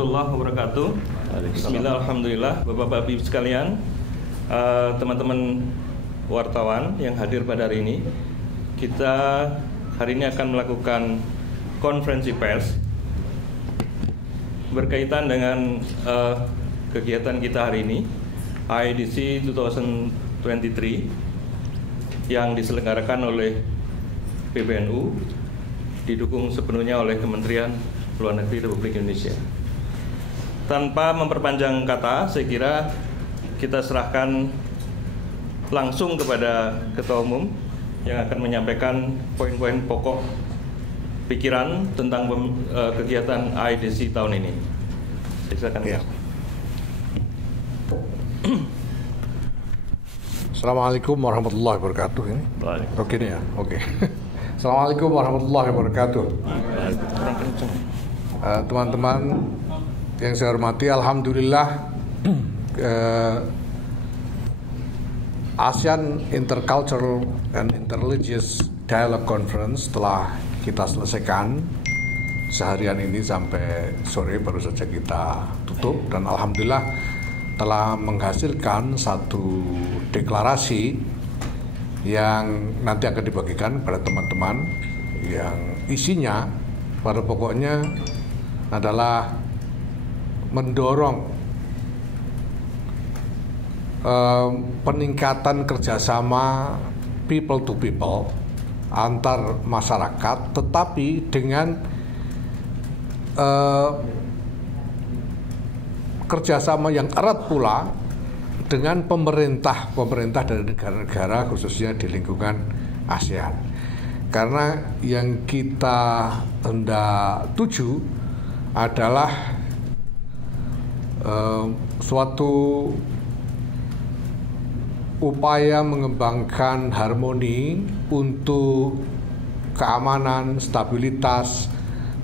warahmatullahi wabarakatuh. Bismillah, alhamdulillah, Bapak-Bapak Ibu sekalian, teman-teman wartawan yang hadir pada hari ini. Kita hari ini akan melakukan konferensi pers berkaitan dengan kegiatan kita hari ini, IIDC 2023, yang diselenggarakan oleh PBNU, didukung sepenuhnya oleh Kementerian Luar Negeri Republik Indonesia. Tanpa memperpanjang kata, saya kira kita serahkan langsung kepada Ketua Umum yang akan menyampaikan poin-poin pokok pikiran tentang kegiatan IIDC tahun ini. Silakan. Ya. Assalamualaikum warahmatullahi wabarakatuh. Ini oke nih ya, oke. Assalamualaikum warahmatullahi wabarakatuh. Teman-teman yang saya hormati, alhamdulillah ASEAN Intercultural and Interreligious Dialogue Conference telah kita selesaikan seharian ini sampai sore, baru saja kita tutup, dan alhamdulillah telah menghasilkan satu deklarasi yang nanti akan dibagikan kepada teman-teman, yang isinya pada pokoknya adalah mendorong peningkatan kerjasama people to people antar masyarakat, tetapi dengan kerjasama yang erat pula dengan pemerintah dari negara-negara, khususnya di lingkungan ASEAN. Karena yang kita hendak tuju adalah suatu upaya mengembangkan harmoni untuk keamanan, stabilitas,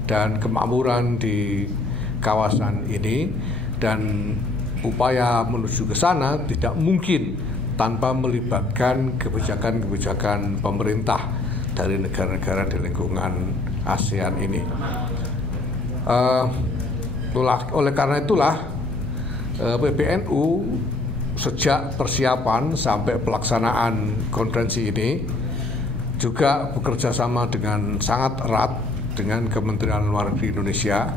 dan kemakmuran di kawasan ini, dan upaya menuju ke sana tidak mungkin tanpa melibatkan kebijakan-kebijakan pemerintah dari negara-negara di lingkungan ASEAN ini. Oleh karena itulah PBNU sejak persiapan sampai pelaksanaan konferensi ini juga bekerja sama dengan sangat erat dengan Kementerian Luar Negeri Indonesia,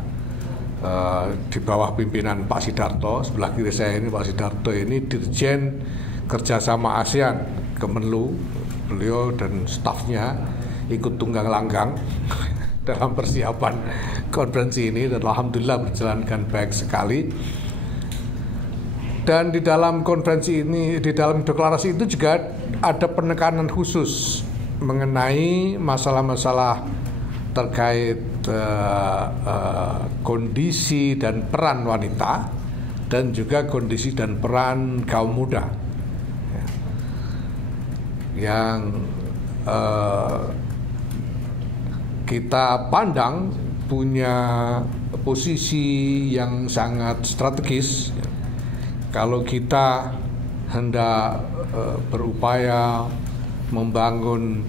di bawah pimpinan Pak Sidarto. Sebelah kiri saya ini Pak Sidarto, ini Dirjen Kerjasama ASEAN Kemenlu. Beliau dan stafnya ikut tunggang langgang dalam persiapan konferensi ini, dan alhamdulillah berjalan dengan baik sekali. Dan di dalam konferensi ini, di dalam deklarasi itu juga ada penekanan khusus mengenai masalah-masalah terkait kondisi dan peran wanita, dan juga kondisi dan peran kaum muda, yang kita pandang punya posisi yang sangat strategis kalau kita hendak berupaya membangun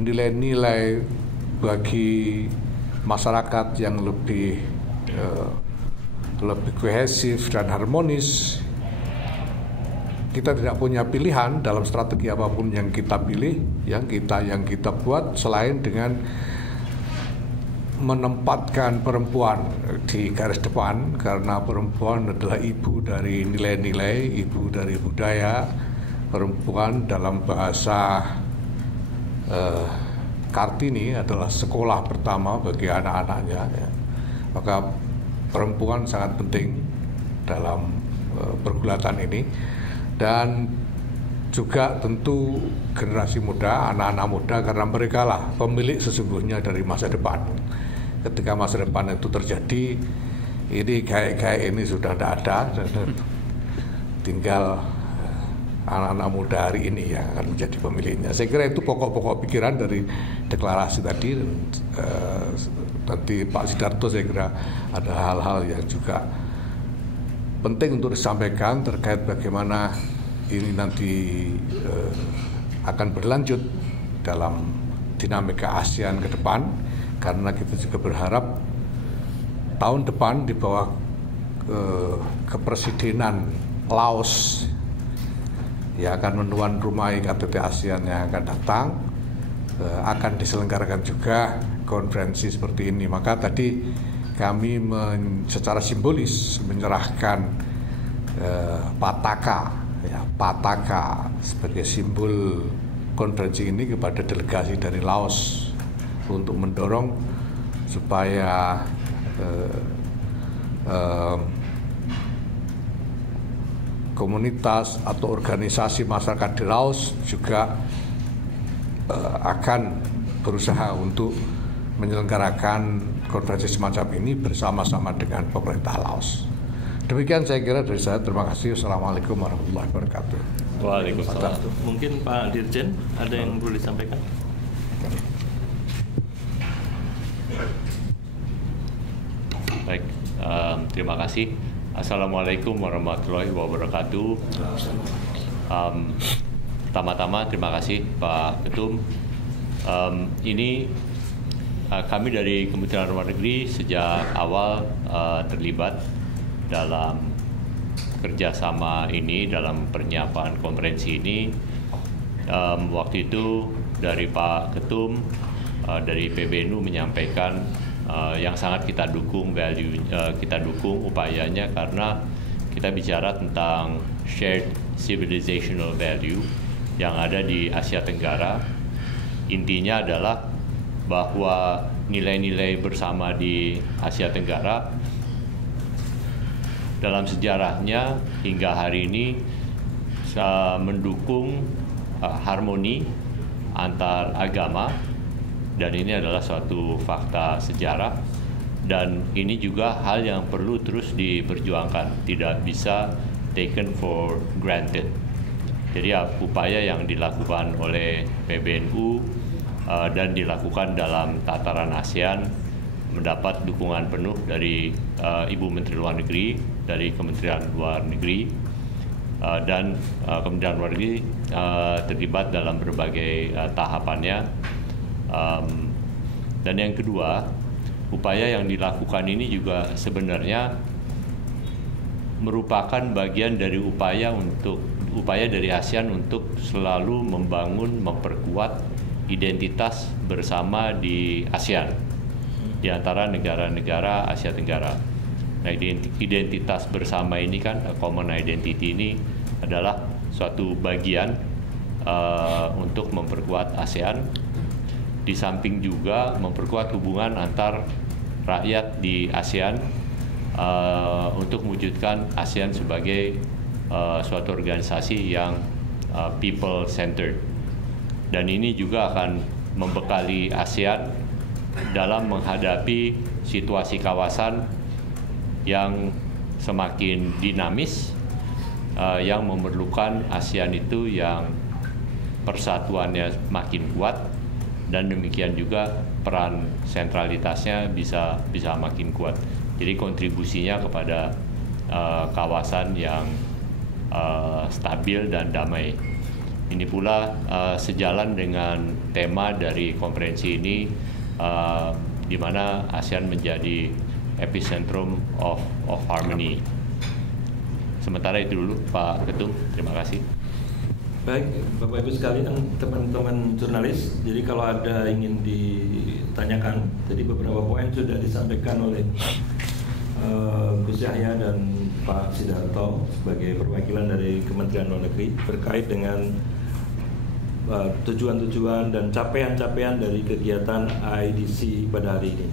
nilai-nilai bagi masyarakat yang lebih kohesif dan harmonis. Kita tidak punya pilihan dalam strategi apapun yang kita pilih, yang kita buat, selain dengan menempatkan perempuan di garis depan, karena perempuan adalah ibu dari nilai-nilai, ibu dari budaya. Perempuan dalam bahasa Kartini adalah sekolah pertama bagi anak-anaknya, ya. Maka perempuan sangat penting dalam pergulatan ini, dan juga tentu generasi muda, anak-anak muda, karena mereka lah pemilik sesungguhnya dari masa depan. Ketika masa depan itu terjadi, ini kayak ini sudah tidak ada, tinggal anak-anak muda hari ini yang akan menjadi pemiliknya. Saya kira itu pokok-pokok pikiran dari deklarasi tadi. Nanti Pak Sidarto saya kira ada hal-hal yang juga penting untuk disampaikan terkait bagaimana ini nanti akan berlanjut dalam dinamika ASEAN ke depan, karena kita juga berharap tahun depan di bawah kepresidenan Laos yang akan menuan rumai KTT ASEAN yang akan datang, akan diselenggarakan juga konferensi seperti ini. Maka tadi kami secara simbolis menyerahkan Pataka sebagai simbol konferensi ini kepada delegasi dari Laos untuk mendorong supaya komunitas atau organisasi masyarakat di Laos juga akan berusaha untuk menyelenggarakan konferensi semacam ini bersama-sama dengan pemerintah Laos. Demikian saya kira dari saya. Terima kasih. Assalamualaikum warahmatullahi wabarakatuh. Waalaikumsalam. Mungkin Pak Dirjen ada yang perlu disampaikan? Baik, terima kasih. Assalamualaikum warahmatullahi wabarakatuh. Pertama-tama terima kasih Pak Ketum. Ini kami dari Kementerian Luar Negeri sejak awal terlibat dalam kerjasama ini, dalam penyiapan konferensi ini. Waktu itu dari Pak Ketum dari PBNU menyampaikan yang sangat kita dukung kita dukung upayanya karena kita bicara tentang shared civilizational value yang ada di Asia Tenggara. Intinya adalah bahwa nilai-nilai bersama di Asia Tenggara dalam sejarahnya hingga hari ini mendukung harmoni antar agama, dan ini adalah suatu fakta sejarah, dan ini juga hal yang perlu terus diperjuangkan, tidak bisa taken for granted. Jadi upaya yang dilakukan oleh PBNU dan dilakukan dalam tataran ASEAN mendapat dukungan penuh dari Ibu Menteri Luar Negeri, dari Kementerian Luar Negeri, dan Kementerian Luar Negeri terlibat dalam berbagai tahapannya. Dan yang kedua, upaya yang dilakukan ini juga sebenarnya merupakan bagian dari upaya dari ASEAN untuk selalu memperkuat identitas bersama di ASEAN di antara negara-negara Asia Tenggara. Nah, identitas bersama ini kan, common identity ini adalah suatu bagian untuk memperkuat ASEAN, di samping juga memperkuat hubungan antar rakyat di ASEAN untuk mewujudkan ASEAN sebagai suatu organisasi yang people-centered. Dan ini juga akan membekali ASEAN dalam menghadapi situasi kawasan yang semakin dinamis, yang memerlukan ASEAN itu yang persatuannya makin kuat, dan demikian juga peran sentralitasnya bisa makin kuat. Jadi kontribusinya kepada kawasan yang stabil dan damai. Ini pula sejalan dengan tema dari konferensi ini, di mana ASEAN menjadi epicentrum of harmony. Sementara itu dulu Pak Ketum, terima kasih. Baik, Bapak Ibu sekalian, teman-teman jurnalis, jadi kalau ada ingin ditanyakan, jadi beberapa poin sudah disampaikan oleh Gus Yahya dan Pak Sidarto sebagai perwakilan dari Kementerian Luar Negeri terkait dengan tujuan-tujuan dan capaian-capaian dari kegiatan IDC pada hari ini.